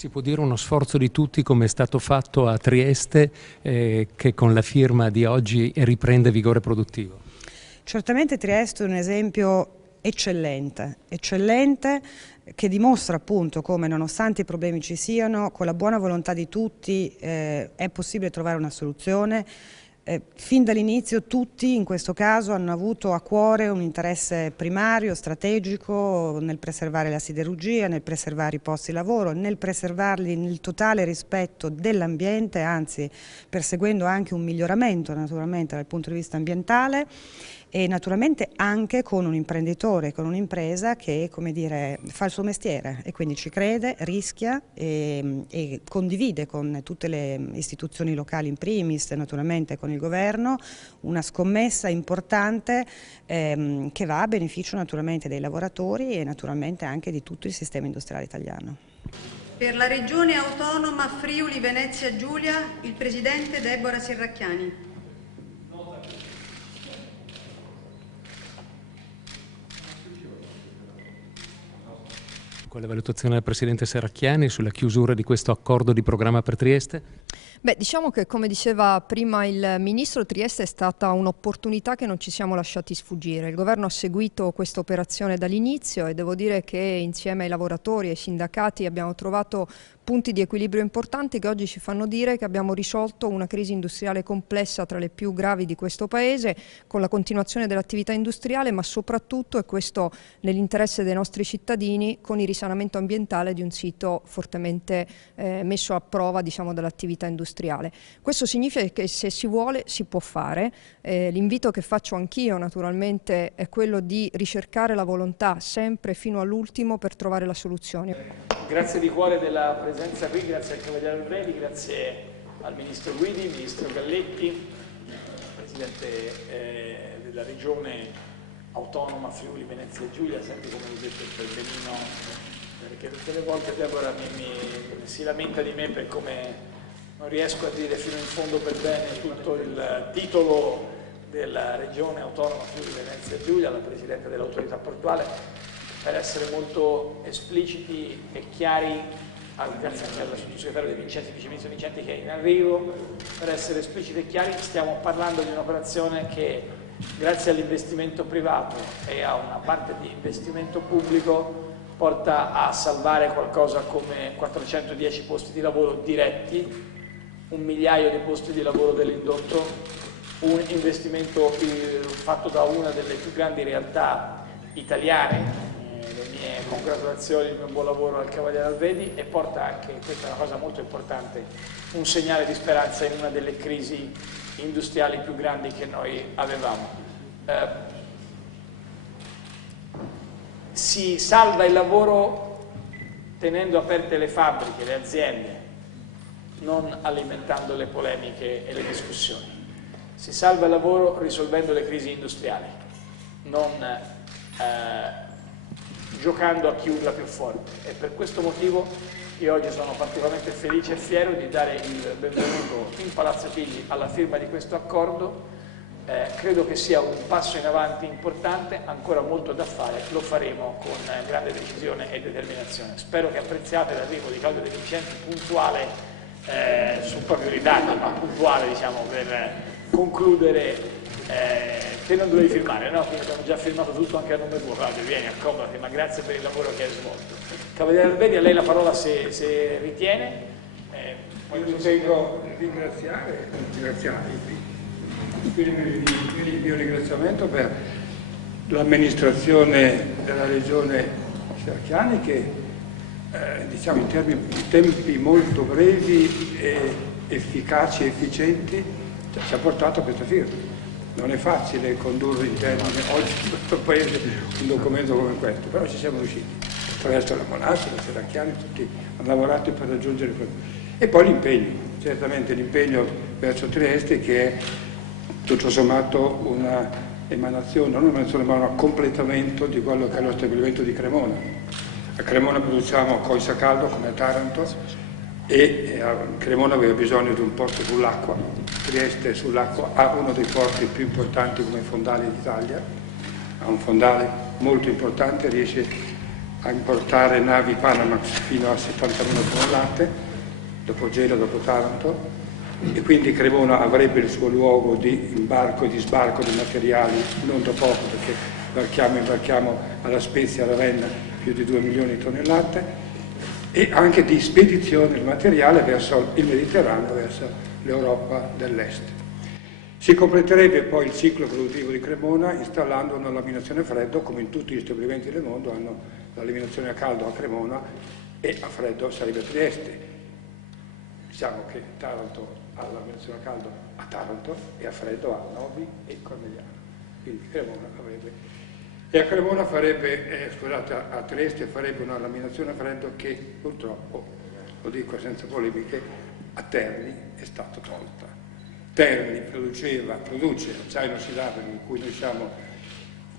Si può dire uno sforzo di tutti come è stato fatto a Trieste che con la firma di oggi riprende vigore produttivo? Certamente Trieste è un esempio eccellente che dimostra appunto come nonostante i problemi ci siano, con la buona volontà di tutti è possibile trovare una soluzione. Fin dall'inizio tutti in questo caso hanno avuto a cuore un interesse primario, strategico nel preservare la siderurgia, nel preservare i posti di lavoro, nel preservarli nel totale rispetto dell'ambiente, anzi perseguendo anche un miglioramento naturalmente dal punto di vista ambientale e naturalmente anche con un imprenditore, con un'impresa che, come dire, fa il suo mestiere e quindi ci crede, rischia e condivide con tutte le istituzioni locali in primis, naturalmente con il governo, una scommessa importante che va a beneficio naturalmente dei lavoratori e naturalmente anche di tutto il sistema industriale italiano. Per la Regione Autonoma Friuli Venezia Giulia, il Presidente Deborah Serracchiani. Qual è la valutazione del Presidente Serracchiani sulla chiusura di questo accordo di programma per Trieste? Beh, diciamo che come diceva prima il Ministro, Trieste è stata un'opportunità che non ci siamo lasciati sfuggire. Il Governo ha seguito questa operazione dall'inizio e devo dire che insieme ai lavoratori e ai sindacati abbiamo trovato punti di equilibrio importanti che oggi ci fanno dire che abbiamo risolto una crisi industriale complessa tra le più gravi di questo Paese con la continuazione dell'attività industriale, ma soprattutto, e questo nell'interesse dei nostri cittadini, con il risanamento ambientale di un sito fortemente messo a prova, diciamo, dall'attività industriale. Questo significa che se si vuole si può fare. L'invito che faccio anch'io naturalmente è quello di ricercare la volontà sempre fino all'ultimo per trovare la soluzione. Grazie di cuore della presenza qui, grazie al Cavaliere Alvedi, grazie al Ministro Guidi, Ministro Galletti, Presidente della Regione Autonoma Friuli Venezia Giulia, senti come ho detto il Benino, perché tutte le volte Deborah si lamenta di me per come non riesco a dire fino in fondo per bene tutto il titolo della Regione Autonoma Friuli Venezia Giulia, la Presidente dell'Autorità Portuale, per essere molto espliciti e chiari, grazie anche al sottosegretario De Vincenti, vice ministro Vincenti che è in arrivo, per essere espliciti e chiari stiamo parlando di un'operazione che grazie all'investimento privato e a una parte di investimento pubblico porta a salvare qualcosa come 410 posti di lavoro diretti, 1 migliaio di posti di lavoro dell'indotto, un investimento fatto da una delle più grandi realtà italiane. Le mie congratulazioni, il mio buon lavoro al Cavaliere Alvedi e porta anche, questa è una cosa molto importante, un segnale di speranza in una delle crisi industriali più grandi che noi avevamo. Si salva il lavoro tenendo aperte le fabbriche, le aziende, non alimentando le polemiche e le discussioni. Si salva il lavoro risolvendo le crisi industriali, non giocando a chi urla più forte, e per questo motivo io oggi sono particolarmente felice e fiero di dare il benvenuto in Palazzo Chigi alla firma di questo accordo. Credo che sia un passo in avanti importante, ancora molto da fare, lo faremo con grande decisione e determinazione. Spero che apprezziate l'arrivo di Claudio De Vincenti, puntuale sul proprio ritardo, ma puntuale, diciamo, per concludere. Te non dovevi firmare, no? Quindi abbiamo già firmato tutto anche a nome tuo, Claudio, vieni, accomodati, ma grazie per il lavoro che hai svolto. Cavaliere Alvedi, a lei la parola se ritiene. Io ritengo ringraziare quindi il mio ringraziamento per l'amministrazione della Regione Serracchiani che diciamo in tempi molto brevi e efficaci e efficienti ci ha portato a questa firma. Non è facile condurre in termini oggi in questo Paese un documento come questo, però ci siamo riusciti. Attraverso la Monassi, la Serracchiani, tutti hanno lavorato per raggiungere questo. E poi l'impegno, certamente l'impegno verso Trieste che è tutto sommato una emanazione, non un'emanazione ma un completamento di quello che è lo stabilimento di Cremona. A Cremona produciamo coisa caldo come a Taranto e a Cremona aveva bisogno di un porto sull'acqua. Trieste sull'acqua ha uno dei porti più importanti come fondale d'Italia, ha un fondale molto importante, riesce a importare navi Panamax fino a 70.000 tonnellate, dopo Gela, dopo Taranto, e quindi Cremona avrebbe il suo luogo di imbarco e di sbarco di materiali non da poco, perché imbarchiamo alla Spezia e a Ravenna più di 2 milioni di tonnellate, e anche di spedizione del materiale verso il Mediterraneo, verso l'Europa dell'Est. Si completerebbe poi il ciclo produttivo di Cremona installando una laminazione a freddo, come in tutti gli stabilimenti del mondo hanno la laminazione a caldo a Cremona e a freddo sarebbe a Trieste. Diciamo che Taranto ha la laminazione a caldo a Taranto e a freddo a Novi e Cornigliano. Quindi Cremona avrebbe... E a Cremona farebbe, scusate, a Trieste farebbe una laminazione a freddo che purtroppo, lo dico senza polemiche, a Terni è stata tolta. Terni produce acciaio inossidabile, in cui noi siamo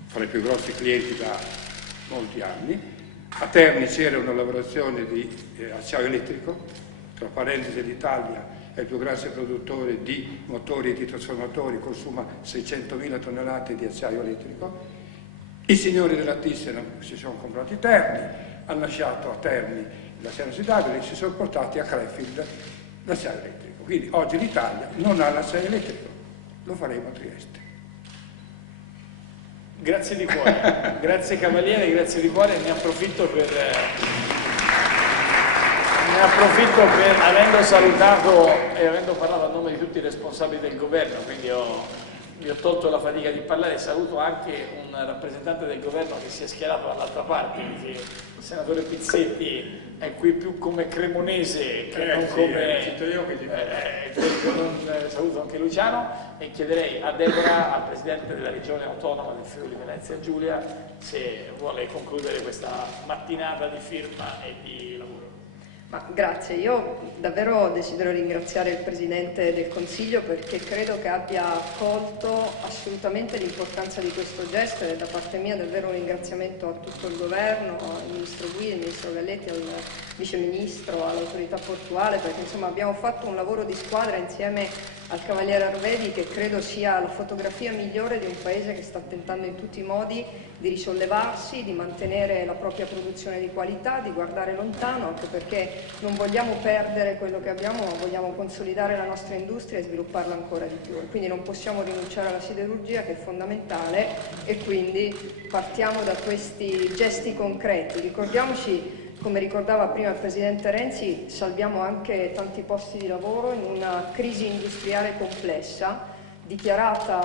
fra i più grossi clienti da molti anni. A Terni c'era una lavorazione di acciaio elettrico, tra parentesi l'Italia è il più grande produttore di motori e di trasformatori, consuma 600.000 tonnellate di acciaio elettrico. I signori della Thyssen si sono comprati Terni, hanno lasciato a Terni l'acciaio inossidabile e si sono portati a Krefeld l'acciaio elettrico. Quindi oggi l'Italia non ha l'acciaio elettrico, lo faremo a Trieste. Grazie di cuore, grazie Cavaliere, grazie di cuore, ne approfitto per avendo salutato e avendo parlato a nome di tutti i responsabili del governo, quindi vi ho tolto la fatica di parlare, saluto anche un rappresentante del governo che si è schierato dall'altra parte, perché il senatore Pizzetti è qui più come cremonese che non come... saluto anche Luciano e chiederei a Deborah, al Presidente della Regione Autonoma del Friuli Venezia Giulia, se vuole concludere questa mattinata di firma e di lavoro. Ma grazie, io davvero desidero ringraziare il Presidente del Consiglio perché credo che abbia colto assolutamente l'importanza di questo gesto e da parte mia davvero un ringraziamento a tutto il Governo, al Ministro Guidi, al Ministro Galletti, al Vice Ministro, all'autorità portuale, perché insomma abbiamo fatto un lavoro di squadra insieme al Cavaliere Arvedi che credo sia la fotografia migliore di un Paese che sta tentando in tutti i modi di risollevarsi, di mantenere la propria produzione di qualità, di guardare lontano, anche perché non vogliamo perdere quello che abbiamo, ma vogliamo consolidare la nostra industria e svilupparla ancora di più. Quindi non possiamo rinunciare alla siderurgia, che è fondamentale, e quindi partiamo da questi gesti concreti. Ricordiamoci, come ricordava prima il Presidente Renzi, salviamo anche tanti posti di lavoro in una crisi industriale complessa, dichiarata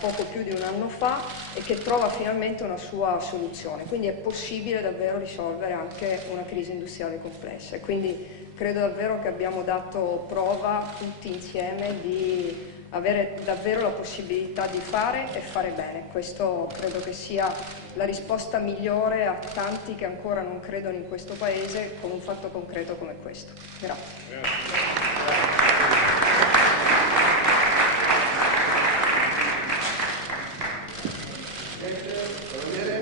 poco più di un anno fa e che trova finalmente una sua soluzione. Quindi è possibile davvero risolvere anche una crisi industriale complessa e quindi credo davvero che abbiamo dato prova tutti insieme di avere davvero la possibilità di fare e fare bene. Questo credo che sia la risposta migliore a tanti che ancora non credono in questo Paese con un fatto concreto come questo. Grazie.